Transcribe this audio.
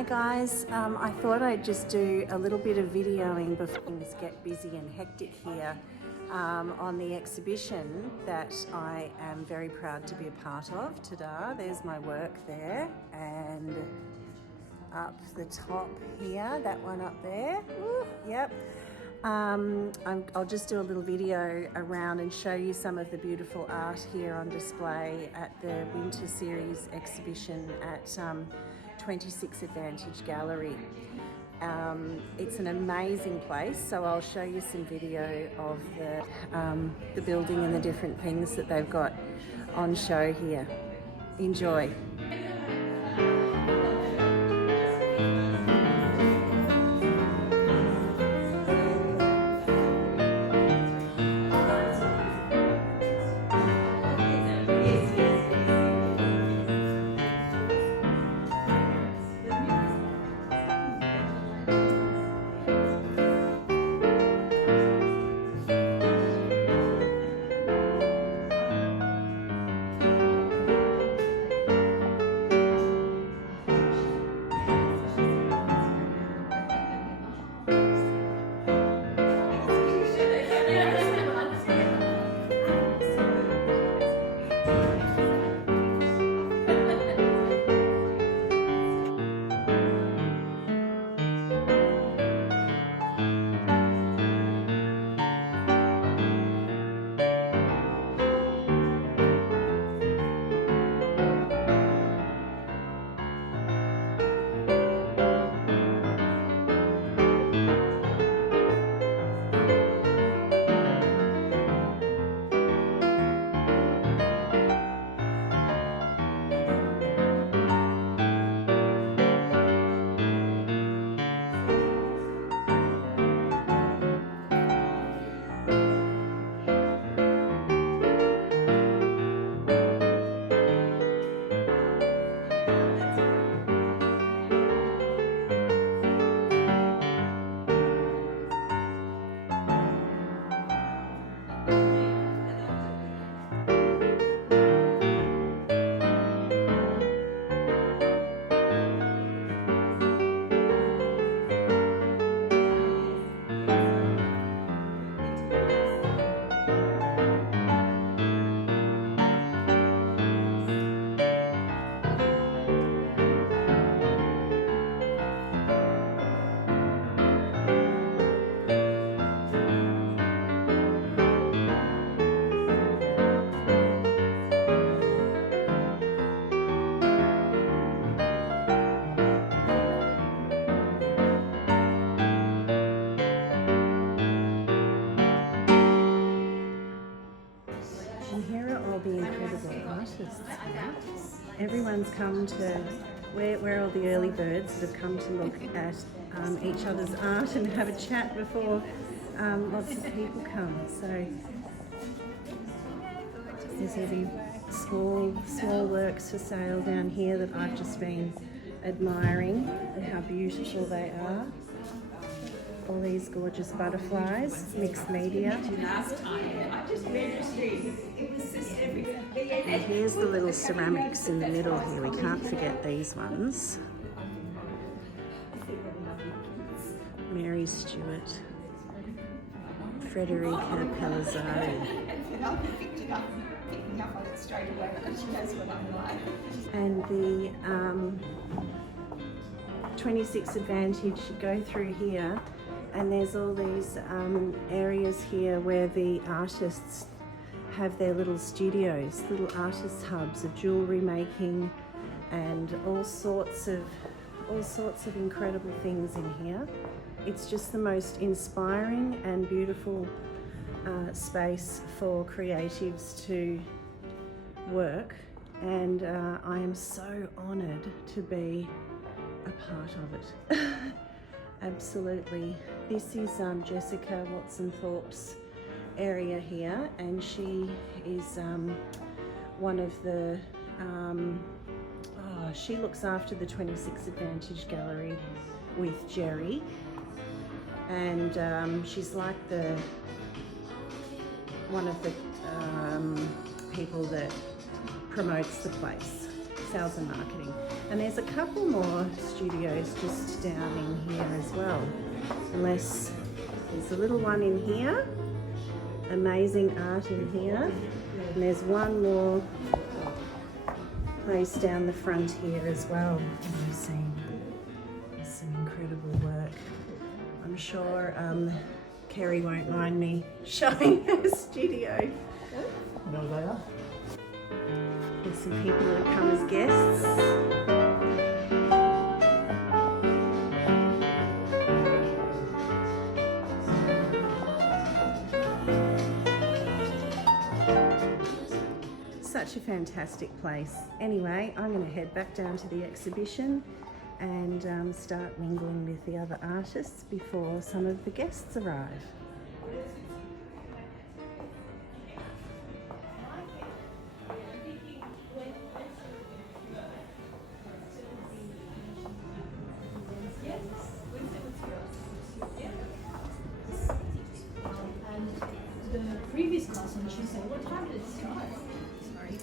Hi guys, I thought I'd just do a little bit of videoing before things get busy and hectic here on the exhibition that I am very proud to be a part of. Ta-da, there's my work there, and up the top here, that one up there. Woo, yep. I'll just do a little video around and show you some of the beautiful art here on display at the Winter Series exhibition at 26 Advantage Gallery. It's an amazing place, so I'll show you some video of the building and the different things that they've got on show here. Enjoy. And here are all the incredible artists. Everyone's come to, we're all the early birds that have come to look at each other's art and have a chat before lots of people come. So there's these small works for sale down here that I've just been admiring and how beautiful they are. All these gorgeous butterflies, mixed media. And here's the little ceramics in the middle here. We can't forget these ones. Mary Stuart, Frederica Pellizzari. And the 26 Advantage, you go through here and there's all these areas here where the artists have their little studios, little artist hubs of jewellery making and all sorts of incredible things in here. It's just the most inspiring and beautiful space for creatives to work, and I am so honoured to be a part of it. Absolutely. This is Jessica Watson-Thorpe's area here, and she is one of the she looks after the 26 Advantage Gallery with Jerry, and she's like one of the people that promotes the place, sales and marketing. And there's a couple more studios just down in here as well. Unless there's a little one in here. Amazing art in here. And there's one more place down the front here as well. You've seen there's some incredible work. I'm sure Kerry won't mind me showing her studio. No, they are. There's some people that have come as guests. Such a fantastic place. Anyway, I'm going to head back down to the exhibition and start mingling with the other artists before some of the guests arrive. The previous class on Tuesday, what time did it start? Sorry.